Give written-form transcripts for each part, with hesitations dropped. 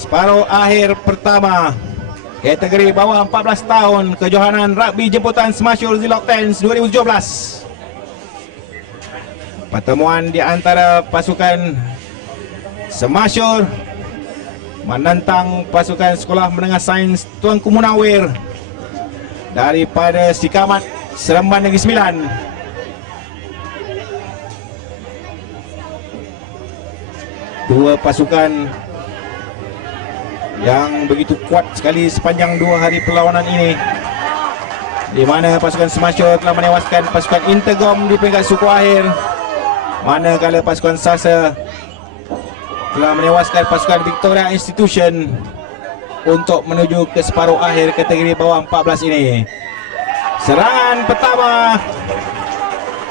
Separuh akhir pertama kategori bawah 14 tahun kejohanan rugby jemputan Smashur Zilog Tens 2017. Pertemuan di antara pasukan Smashur menentang pasukan Sekolah Menengah Sains Tuanku Munawir daripada Sikamat Seremban Negeri Sembilan. Dua pasukan yang begitu kuat sekali sepanjang 2 hari perlawanan ini, di mana pasukan Smashur telah menewaskan pasukan Intergom di peringkat suku akhir, manakala pasukan Sasa telah menewaskan pasukan Victoria Institution untuk menuju ke separuh akhir kategori bawah 14 ini. Serangan pertama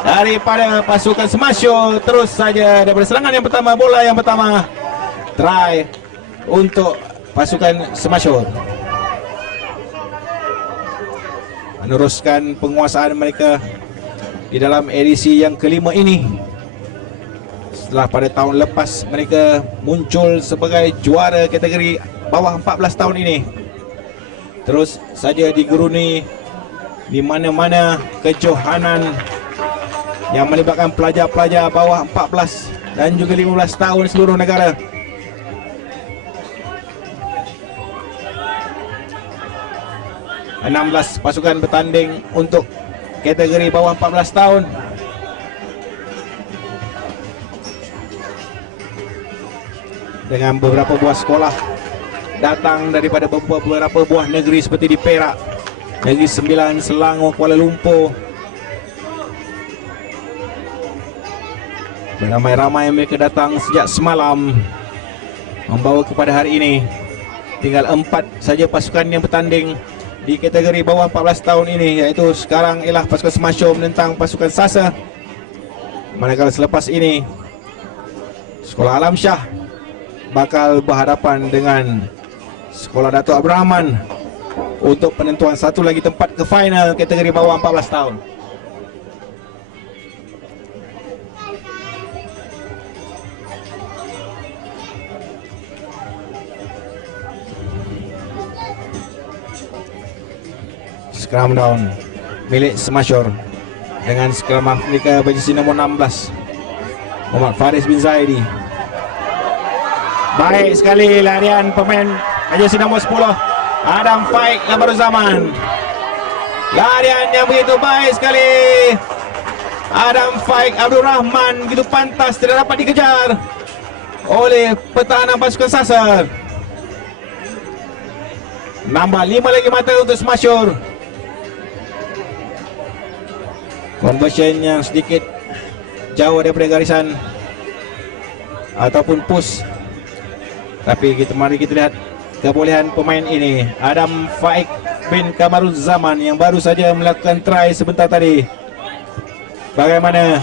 daripada pasukan Smashur, terus saja daripada serangan yang pertama, bola yang pertama, try untuk pasukan Smashur meneruskan penguasaan mereka di dalam edisi yang kelima ini. Setelah pada tahun lepas mereka muncul sebagai juara kategori bawah 14 tahun ini, terus saja diguruni di mana-mana kejohanan yang melibatkan pelajar-pelajar bawah 14 dan juga 15 tahun di seluruh negara. Enam belas pasukan bertanding untuk kategori bawah 14 tahun. Dengan beberapa buah sekolah datang daripada beberapa buah negeri seperti di Perak, Negeri Sembilan, Selangor, Kuala Lumpur. Beramai-ramai mereka datang sejak semalam membawa kepada hari ini. Tinggal 4 saja pasukan yang bertanding di kategori bawah 14 tahun ini, iaitu sekarang ialah pasukan Smashur menentang pasukan Sasa. Manakala selepas ini Sekolah Alam Shah bakal berhadapan dengan Sekolah Datuk Abdul Rahman untuk penentuan satu lagi tempat ke final kategori bawah 14 tahun. Scrum down milik Smashur dengan scrum Afrika berjersey nombor 16 Muhammad Faris bin Zaidi. Baik sekali larian pemain berjersey nombor 10 Adam Faik Labaru Zaman. Larian yang begitu baik sekali Adam Faik Abdul Rahman, begitu pantas, tidak dapat dikejar oleh pertahanan pasukan Sasa. Nambah 5 lagi mata untuk Smashur. Conversion yang sedikit jauh daripada garisan ataupun push, tapi mari kita lihat kebolehan pemain ini, Adam Faik bin Kamarul Zaman yang baru saja melakukan try sebentar tadi. Bagaimana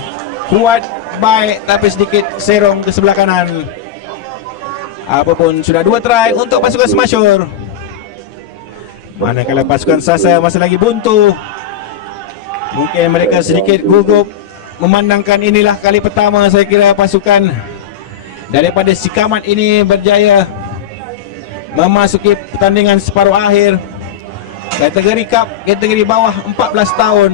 kuat, baik, tapi sedikit serong ke sebelah kanan. Apapun sudah 2 try untuk pasukan Smashur, manakala pasukan Sasa masih lagi buntu. Mungkin mereka sedikit gugup memandangkan inilah kali pertama saya kira pasukan daripada Sikamat ini berjaya memasuki pertandingan separuh akhir kategori cup, kategori bawah 14 tahun,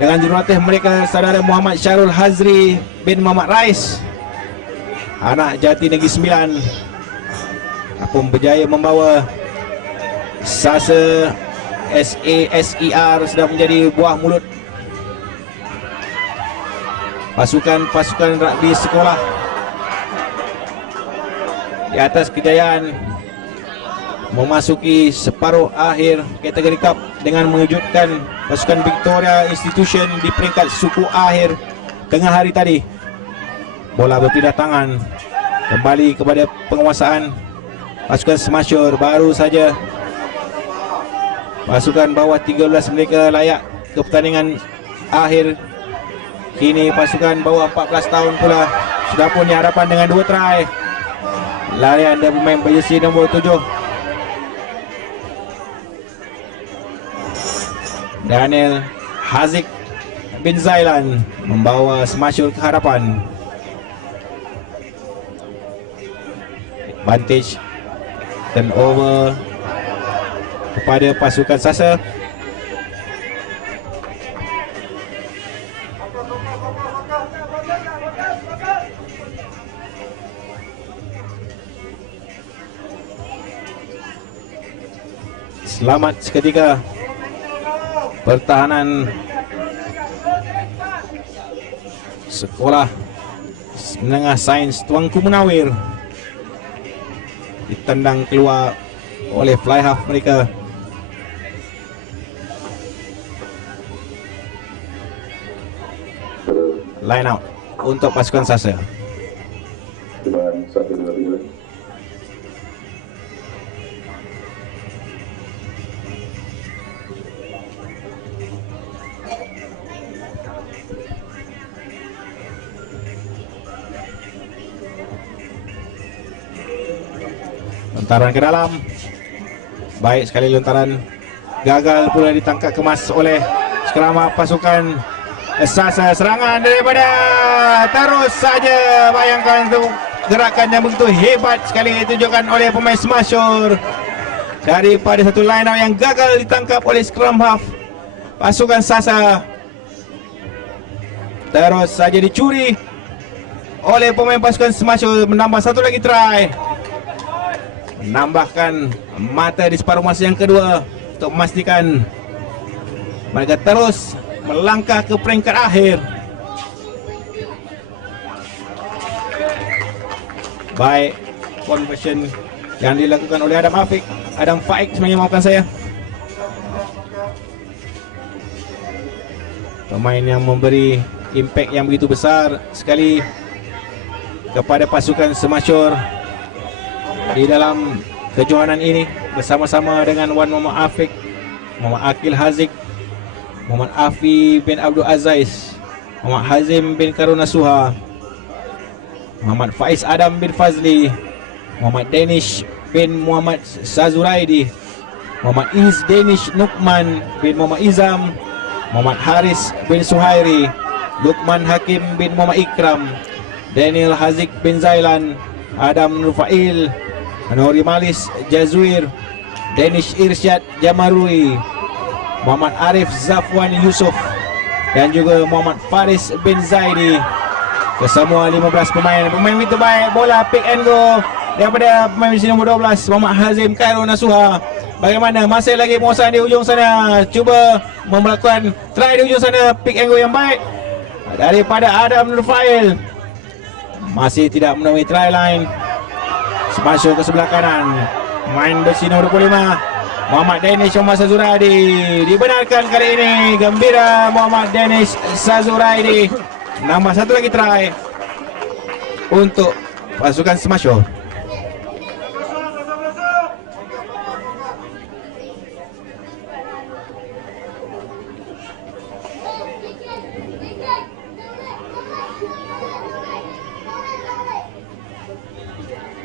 dengan jurulatih mereka saudara Muhammad Syarul Hazri bin Muhammad Rais, anak Jati Negeri Sembilan, pun berjaya membawa Sasa SASER sudah menjadi buah mulut pasukan-pasukan rugby sekolah di atas kejayaan memasuki separuh akhir kategori cup dengan mengejutkan pasukan Victoria Institution di peringkat suku akhir tengah hari tadi. Bola berpindah tangan kembali kepada penguasaan pasukan Smashur. Baru saja pasukan bawah 13 mereka layak ke pertandingan akhir. Kini pasukan bawah 14 tahun pula sudah pun di hadapan dengan 2 try. Larian dari pemain berjersey nombor 7 Daniel Haziq bin Zailan membawa Smashur ke hadapan. Advantage turnover kepada pasukan Sasa. Selamat seketika pertahanan Sekolah Menengah Sains Tuanku Munawir ditendang keluar oleh fly half mereka. Line out untuk pasukan Sasa. Lontaran ke dalam. Baik sekali lontaran. Gagal pula ditangkap kemas oleh skrama pasukan Sasa. Serangan daripada terus saja. Bayangkan tu gerakan yang begitu hebat sekali ditunjukkan oleh pemain Smashur. Daripada satu line out yang gagal ditangkap oleh scrum half pasukan Sasa. Terus saja dicuri oleh pemain pasukan Smashur. Menambah satu lagi try, menambahkan mata di separuh masa yang kedua untuk memastikan mereka terus melangkah ke peringkat akhir. Baik conversion yang dilakukan oleh Adam Faik sebenarnya, maafkan saya. Pemain yang memberi impact yang begitu besar sekali kepada pasukan Smashur di dalam kejohanan ini, bersama-sama dengan Wan Muhammad Afiq, Muhammad Akil Haziq, Muhammad Afi bin Abdul Aziz, Muhammad Hazim bin Karuna Suha, Muhammad Faiz Adam bin Fazli, Muhammad Danish bin Muhammad Sazuraidi, Muhammad Iz Danish Nukman bin Muhammad Izam, Muhammad Haris bin Suhairi, Lukman Hakim bin Muhammad Ikram, Daniel Haziq bin Zailan, Adam Nufail, Nuri Malis Jazwir, Danish Irsyad Jamarui, Muhammad Arif Zafwan Yusuf, dan juga Muhammad Faris bin Zaidi. Kesemua 15 pemain itu baik. Bola pick and go daripada pemain di nombor 12 Muhammad Hazim Khairul Nasuha. Bagaimana masih lagi penguasaan di ujung sana, cuba melakukan try di ujung sana, pick and go yang baik daripada Adam Nufail. Masih tidak menemui try line. Masuk ke sebelah kanan, main besi nombor 25 Muhammad Danish Muhammad Sazuraidi. Dibenarkan kali ini, gembira Muhammad Danish Sazuraidi. Nambah satu lagi try untuk pasukan Smashur.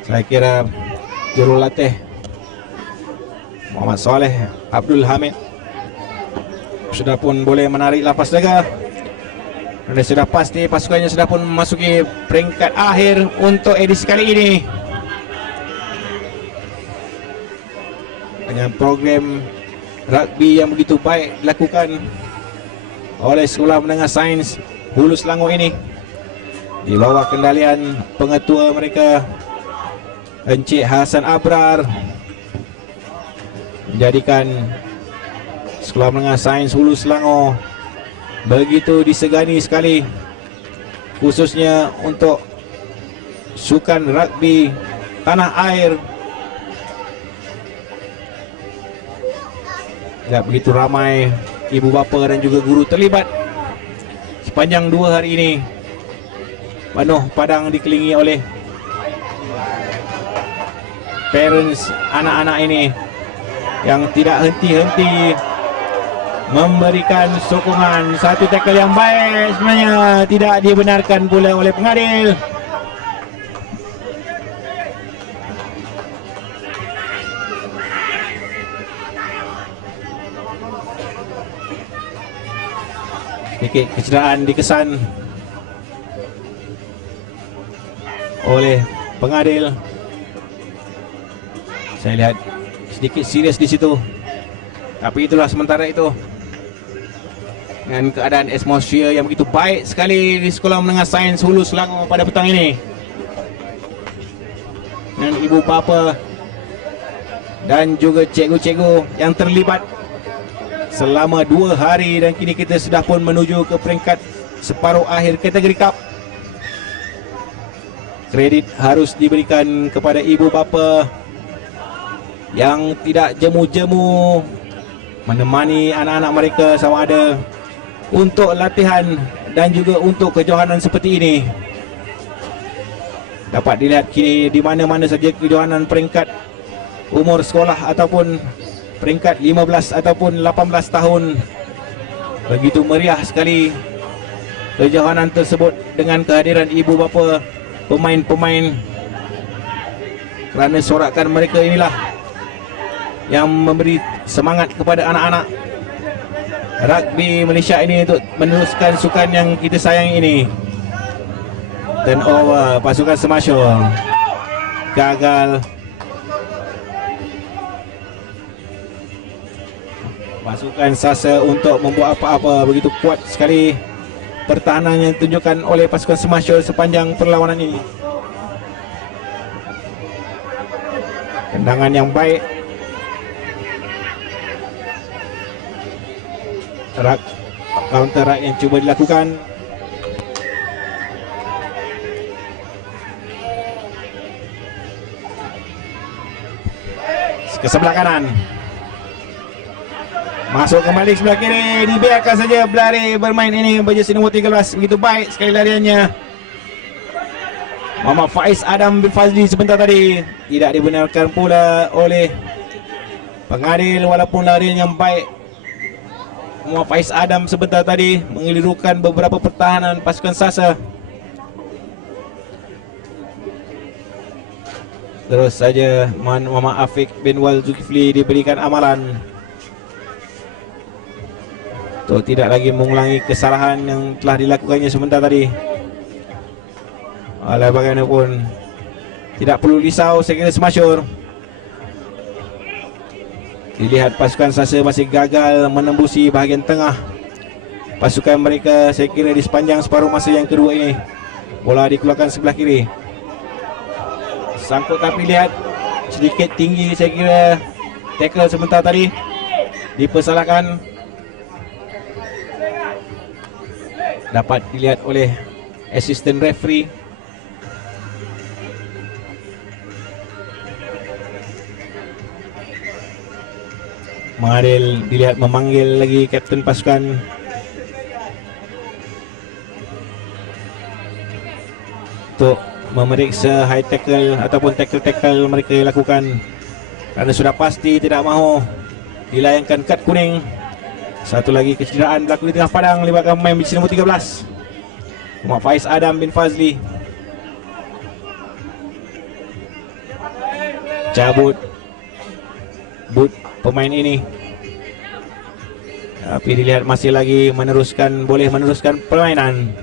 Saya kira jurulatih Muhammad Saleh Abdul Hamid sudah pun boleh menarik lapas daga. Dan sudah pasti pasukannya sudah pun memasuki peringkat akhir untuk edisi kali ini. Dengan program rugby yang begitu baik dilakukan oleh Sekolah Menengah Sains Hulu Selangor ini, di bawah kendalian pengetua mereka Encik Hasan Abrar, menjadikan Sekolah Menengah Sains Hulu Selangor begitu disegani sekali, khususnya untuk sukan rugby tanah air. Tidak begitu ramai ibu bapa dan juga guru terlibat sepanjang 2 hari ini. Penuh padang dikelilingi oleh parents anak-anak ini yang tidak henti-henti memberikan sokongan. Satu tackle yang baik sebenarnya tidak dibenarkan pula oleh pengadil. sedikit kecederaan dikesan oleh pengadil. Saya lihat sedikit serius di situ, tapi itulah sementara itu dengan keadaan atmosfer yang begitu baik sekali di Sekolah Menengah Sains Hulu Selangor pada petang ini, dengan ibu bapa dan juga cikgu-cikgu yang terlibat selama 2 hari, dan kini kita sudah pun menuju ke peringkat separuh akhir kategori cup. Kredit harus diberikan kepada ibu bapa yang tidak jemu-jemu menemani anak-anak mereka sama ada untuk latihan dan juga untuk kejohanan seperti ini. Dapat dilihat kini di mana-mana saja kejohanan peringkat umur sekolah ataupun peringkat 15 ataupun 18 tahun, begitu meriah sekali kejohanan tersebut dengan kehadiran ibu bapa pemain-pemain, kerana sorakan mereka inilah yang memberi semangat kepada anak-anak rugby Malaysia ini untuk meneruskan sukan yang kita sayangi ini. Turnover pasukan Semasur gagal. Pasukan Sasa untuk membuat apa-apa, begitu kuat sekali pertahanan yang ditunjukkan oleh pasukan Semasur sepanjang perlawanan ini. Tendangan yang baik, counter rak yang cuba dilakukan. Ke sebelah kanan, masuk kembali ke sebelah kiri, dibiarkan saja berlari bermain ini berjersey nombor 13. Begitu baik sekali lariannya Muhammad Faiz Adam bin Fazli sebentar tadi, tidak dibenarkan pula oleh pengadil walaupun larian yang baik. Muhammad Faiz Adam sebentar tadi mengelirukan beberapa pertahanan pasukan Sasa. Terus saja Muhammad Afiq bin Wal Zulkifli diberikan amalan untuk tidak lagi mengulangi kesalahan yang telah dilakukannya sebentar tadi. Walau bagaimanapun tidak perlu risau, saya kira Semasur. Dilihat pasukan Sasa masih gagal menembusi bahagian tengah pasukan mereka. Saya kira di sepanjang separuh masa yang kedua ini, bola dikeluarkan sebelah kiri, sangkut tapi lihat sedikit tinggi, saya kira tackle sebentar tadi dipersalahkan. Dapat dilihat oleh assistant referee. Mengadil dilihat memanggil lagi kapten pasukan untuk memeriksa high tackle ataupun tackle-tackle mereka lakukan, kerana sudah pasti tidak mahu dilayangkan kad kuning. Satu lagi kecederaan berlaku di tengah padang melibatkan pemain berjersey nombor 13 Muhammad Faiz Adam bin Fazli. Cabut boot pemain ini, tapi dilihat masih lagi boleh meneruskan permainan.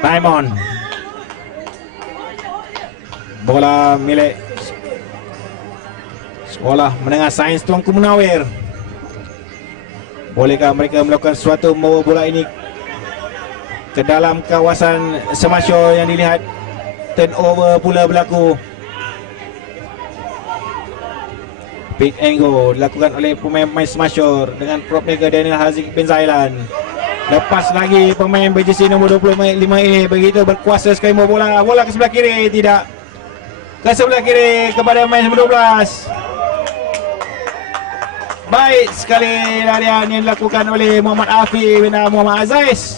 Time on. Bola milik Sekolah Menengah Sains Tuanku Munawir. Bolehkah mereka melakukan sesuatu membawa bola ini ke dalam kawasan Semasur? Yang dilihat turnover pula berlaku. Pick and go dilakukan oleh pemain-pemain Semasur dengan prop mega Daniel Haziq bin Zailan. Lepas lagi pemain berjersey nombor 25 ini begitu berkuasa sekali membawa bola ke sebelah kiri, tidak ke sebelah kiri kepada pemain nombor 12. Baik sekali larian yang dilakukan oleh Muhammad Afi bin Muhammad Azaiz,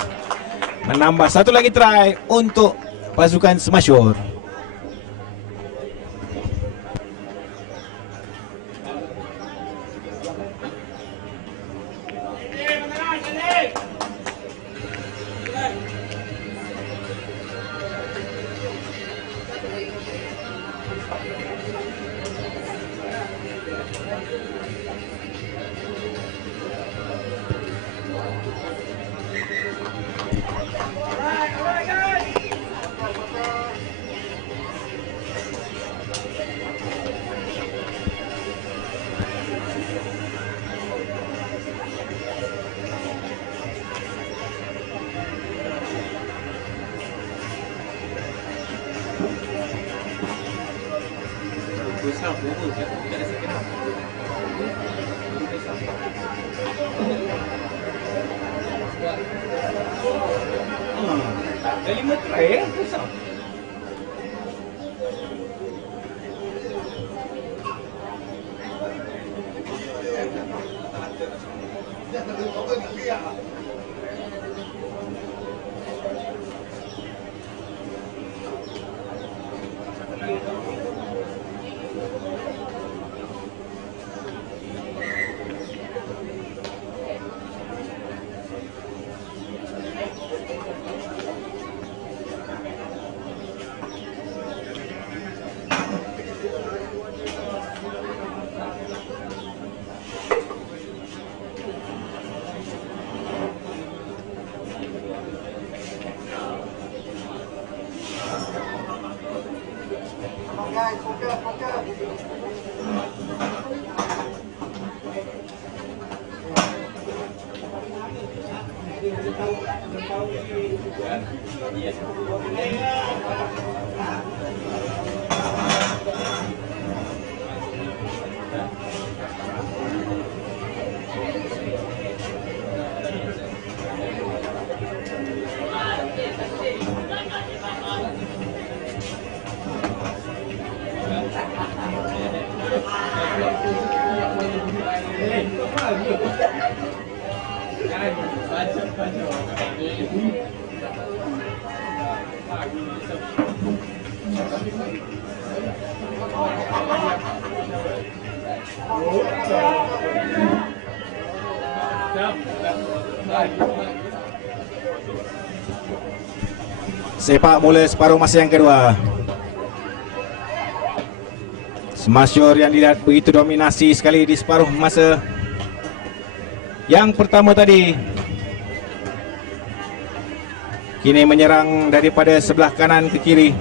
menambah satu lagi try untuk pasukan Semasur. Dah 5 try susah. Sepak bola separuh masa yang kedua. Smasyur yang dilihat begitu dominasi sekali di separuh masa yang pertama tadi. Kini menyerang daripada sebelah kanan ke kiri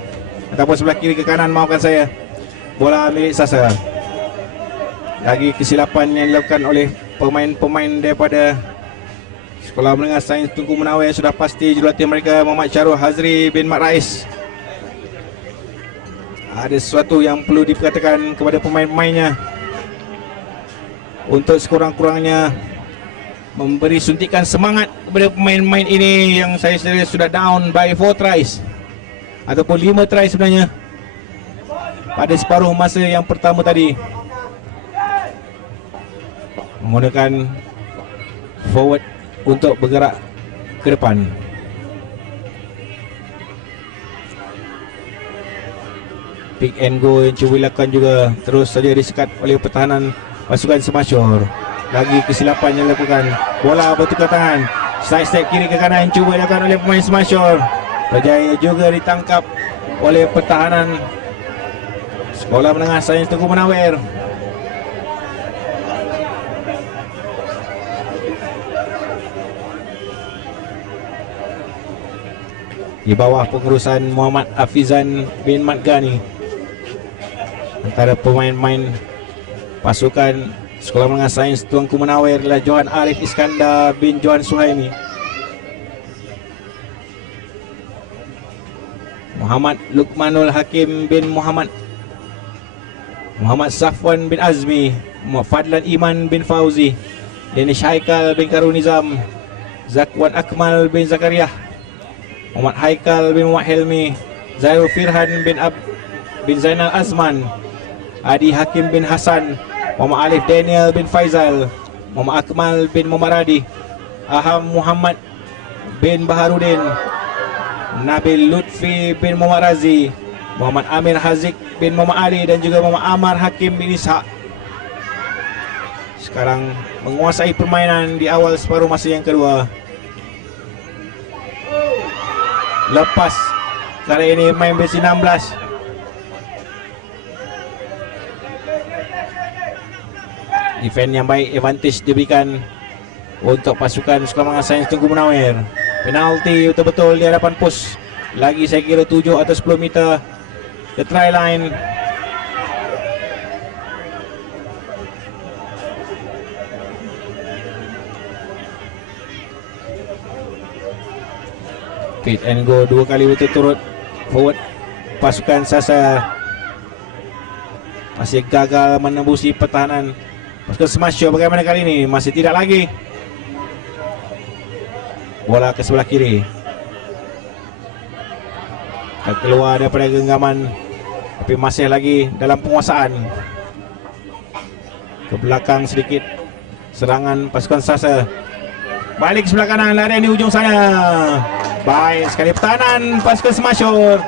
ataupun sebelah kiri ke kanan, maafkan saya. Bola milik Sasa. Lagi kesilapan yang dilakukan oleh pemain-pemain daripada Sekolah Menengah Sains Tunku Menawar yang sudah pasti jurulatih mereka Muhammad Syarul Hazri bin Mat Rais. Ada sesuatu yang perlu diperkatakan kepada pemain-pemainnya untuk sekurang-kurangnya memberi suntikan semangat kepada pemain-pemain ini yang saya sendiri sudah down by 4 tries ataupun 5 try sebenarnya pada separuh masa yang pertama tadi, menggunakan forward untuk bergerak ke depan. Pick and go yang cuba dilakukan juga terus saja disekat oleh pertahanan pasukan Smasyur. Lagi kesilapan yang dilakukan. Bola bertukar tangan, side step kiri ke kanan cuba dilakukan oleh pemain Smasyur. Berjaya juga ditangkap oleh pertahanan Sekolah Menengah Sains Tunku Menawar. Di bawah pengurusan Muhammad Hafizan bin Mat Ghani, antara pemain-pemain pasukan Sekolah Menengah Sains Tunku Menawar adalah Johan Arif Iskandar bin Johan Suhaimi, Muhammad Lukmanul Hakim bin Muhammad Safwan bin Azmi, Fadlan Iman bin Fauzi, Danish Haikal bin Karunizam, Zakwan Akmal bin Zakaria, Muhammad Haikal bin Muhammad Helmi, Zairul Firhan bin Zainal Azman, Adi Hakim bin Hasan, Muhammad Alif Daniel bin Faizal, Muhammad Akmal bin Muhammad Radi, Aham Muhammad bin Baharudin, Nabil Lutfi bin Muhammad Razi, Muhammad Amir Hazik bin Muhammad Ali dan juga Muhammad Amar Hakim bin Ishak. Sekarang menguasai permainan di awal separuh masa yang kedua. Lepas kali ini main besi 16. Defend yang baik, advantage diberikan untuk pasukan Sekolah Menengah Sains Tunku Menawar. Penalti betul-betul di hadapan pos. Lagi saya kira 7 atau 10 meter ke try line. Pit and go 2 kali berturut-turut forward pasukan Sasa. Masih gagal menembusi pertahanan pasukan Smasher. Bagaimana kali ini? Masih tidak lagi. Bola ke sebelah kiri, keluar daripada genggaman, tapi masih lagi dalam penguasaan. Ke belakang sedikit serangan pasukan Sasa. Balik sebelah kanan, larian di ujung sana. Baik sekali pertahanan pasukan Smasher.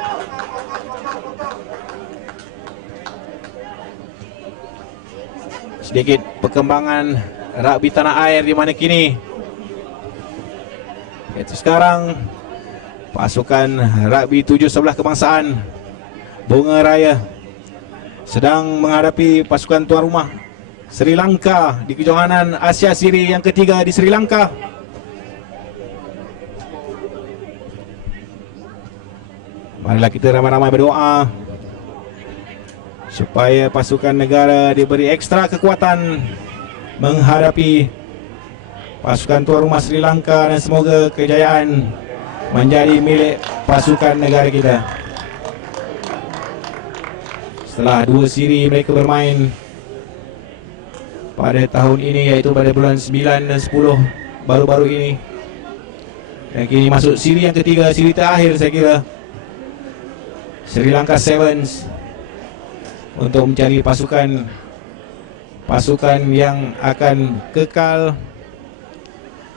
Sedikit perkembangan rugby tanah air di mana kini itu sekarang pasukan rugby 7 sebelah kebangsaan Bunga Raya sedang menghadapi pasukan tuan rumah Sri Lanka di kejohanan Asia Siri yang ketiga di Sri Lanka. Marilah kita ramai-ramai berdoa supaya pasukan negara diberi ekstra kekuatan menghadapi pasukan tuan rumah Sri Lanka, dan semoga kejayaan menjadi milik pasukan negara kita. Setelah 2 siri mereka bermain pada tahun ini, iaitu pada bulan 9 dan 10 baru-baru ini, dan kini masuk siri yang ketiga, siri terakhir saya kira, Sri Lanka Sevens, untuk mencari pasukan yang akan kekal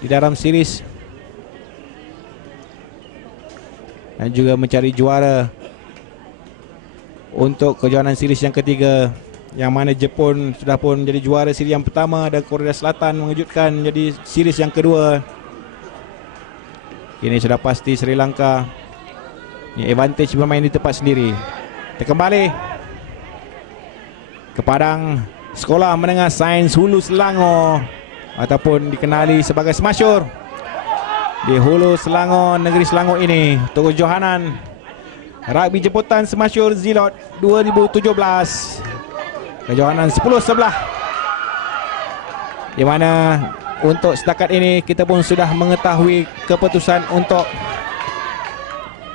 di dalam series dan juga mencari juara untuk kejohanan series yang ketiga, yang mana Jepun sudah pun menjadi juara series yang pertama dan Korea Selatan mengejutkan menjadi series yang kedua. Kini sudah pasti Sri Lanka ni advantage bermain di tempat sendiri. Kita kembali ke padang Sekolah Menengah Sains Hulu Selangor ataupun dikenali sebagai Smasher di Hulu Selangor, negeri Selangor ini, untuk kejohanan rugby jemputan Smasher Zilot 2017, kejohanan 10 sebelah, di mana untuk setakat ini kita pun sudah mengetahui keputusan untuk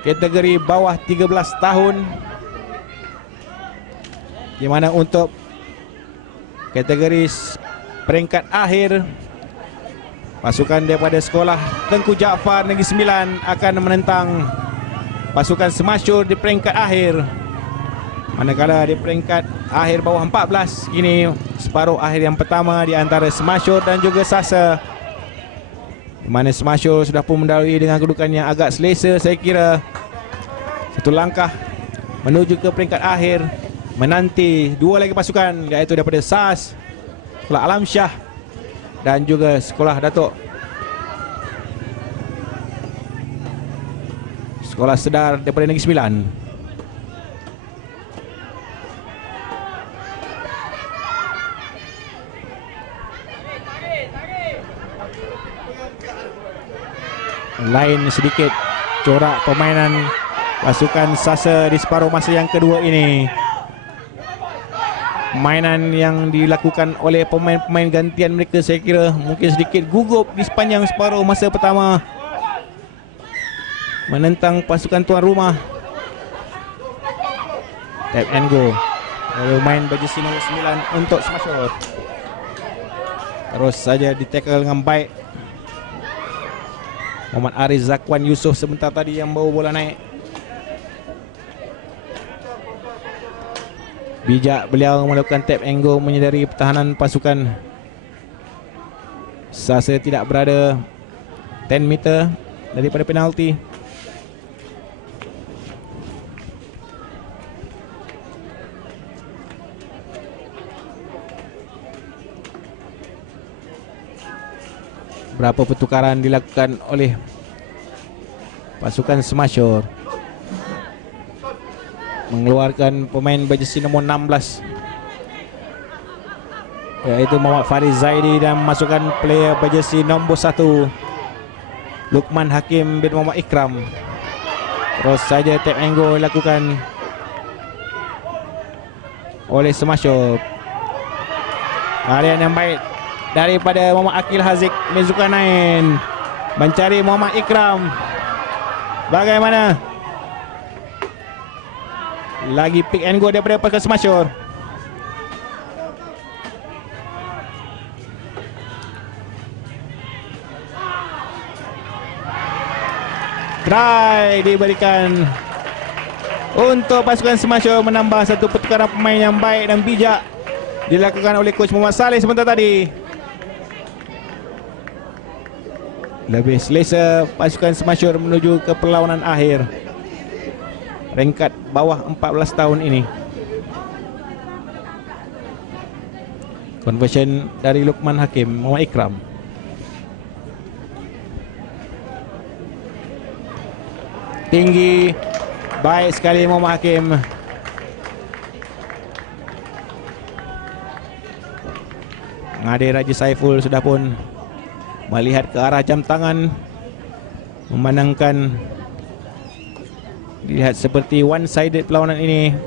kategori bawah 13 tahun, di mana untuk kategori peringkat akhir, pasukan daripada sekolah Tengku Jaafar Negeri Sembilan akan menentang pasukan Smasher di peringkat akhir. Manakala di peringkat akhir bawah 14, ini separuh akhir yang pertama di antara Smasher dan juga Sasa, di mana Smasher sudah pun mendahului dengan kedudukan yang agak selesa, saya kira satu langkah menuju ke peringkat akhir, menanti 2 lagi pasukan, iaitu daripada SAS, Sekolah Alam Syah dan juga Sekolah Datuk Sekolah Sedar daripada Negeri Sembilan. Lain sedikit corak permainan pasukan Sasa di separuh masa yang kedua ini. Mainan yang dilakukan oleh pemain-pemain gantian mereka, saya kira mungkin sedikit gugup di sepanjang separuh masa pertama menentang pasukan tuan rumah. Tap and go, lalu main baju nombor 9 untuk Smasher. Terus saja di tackle dengan baik Muhammad Ariz Zakwan Yusof sebentar tadi yang bawa bola naik. Bijak beliau melakukan tap and go, menyedari pertahanan pasukan Sasa tidak berada 10 meter daripada penalti. Berapa pertukaran dilakukan oleh pasukan Smasher, mengeluarkan pemain berjersey nombor 16, iaitu Muhammad Farid Zaidi, dan masukkan player berjersey nombor 1 Lukman Hakim bin Muhammad Ikram. Terus saja tap and go dilakukan oleh Smasher. Larian yang baik daripada Muhammad Akil Haziq bin Zulkarnain, mencari Muhammad Ikram. Bagaimana? Lagi pick and go daripada pasukan Smasher. Try diberikan untuk pasukan Smash menambah satu pertukaran pemain yang baik dan bijak dilakukan oleh coach Muhammad Saleh sebentar tadi. Lebih selesa pasukan Smash menuju ke perlawanan akhir. Peringkat bawah 14 tahun ini. Conversion dari Lukman Hakim, Muhammad Ikram. Tinggi, baik sekali Muhammad Hakim. Ngadir Raji Saiful sudah pun melihat ke arah jam tangan, memandangkan dilihat seperti one-sided perlawanan ini.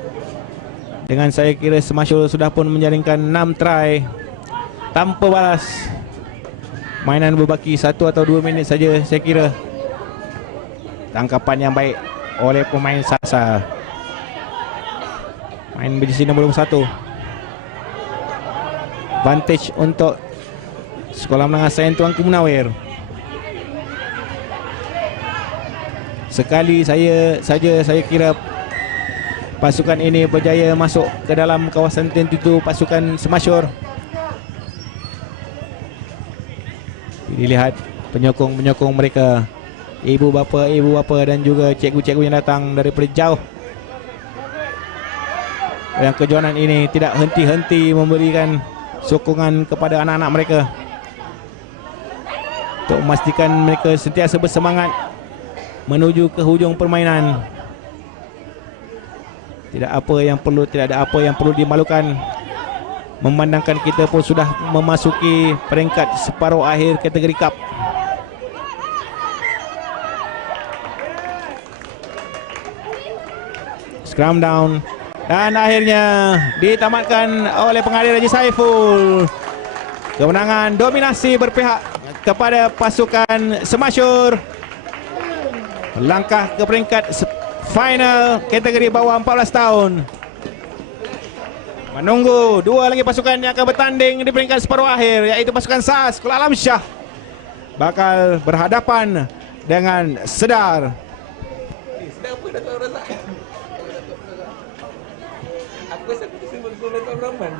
Dengan saya kira Smashul sudah pun menjaringkan 6 try tanpa balas. Mainan berbaki 1 atau 2 minit saja saya kira. Tangkapan yang baik oleh pemain Sasa. Main berjersey nombor 1. Advantage untuk Sekolah Menengah Sains Tuanku Munawir. Sekali saya kira pasukan ini berjaya masuk ke dalam kawasan tentu pasukan Semasyur. Dilihat penyokong-penyokong mereka, ibu bapa dan juga cikgu-cikgu yang datang daripada jauh. Yang kejohanan ini tidak henti-henti memberikan sokongan kepada anak-anak mereka untuk memastikan mereka sentiasa bersemangat menuju ke hujung permainan. Tidak ada apa yang perlu dimalukan, memandangkan kita pun sudah memasuki peringkat separuh akhir kategori cup. Scrum down dan akhirnya ditamatkan oleh pengadil Haji Saiful. Kemenangan dominasi berpihak kepada pasukan Semasyur. Langkah ke peringkat final kategori bawah 14 tahun. Menunggu dua lagi pasukan yang akan bertanding di peringkat separuh akhir, iaitu pasukan SAS Kuala Alam Shah bakal berhadapan dengan Sedar. Sedar apa Datuk Razak? Aku rasa aku sebut Datuk Rahman.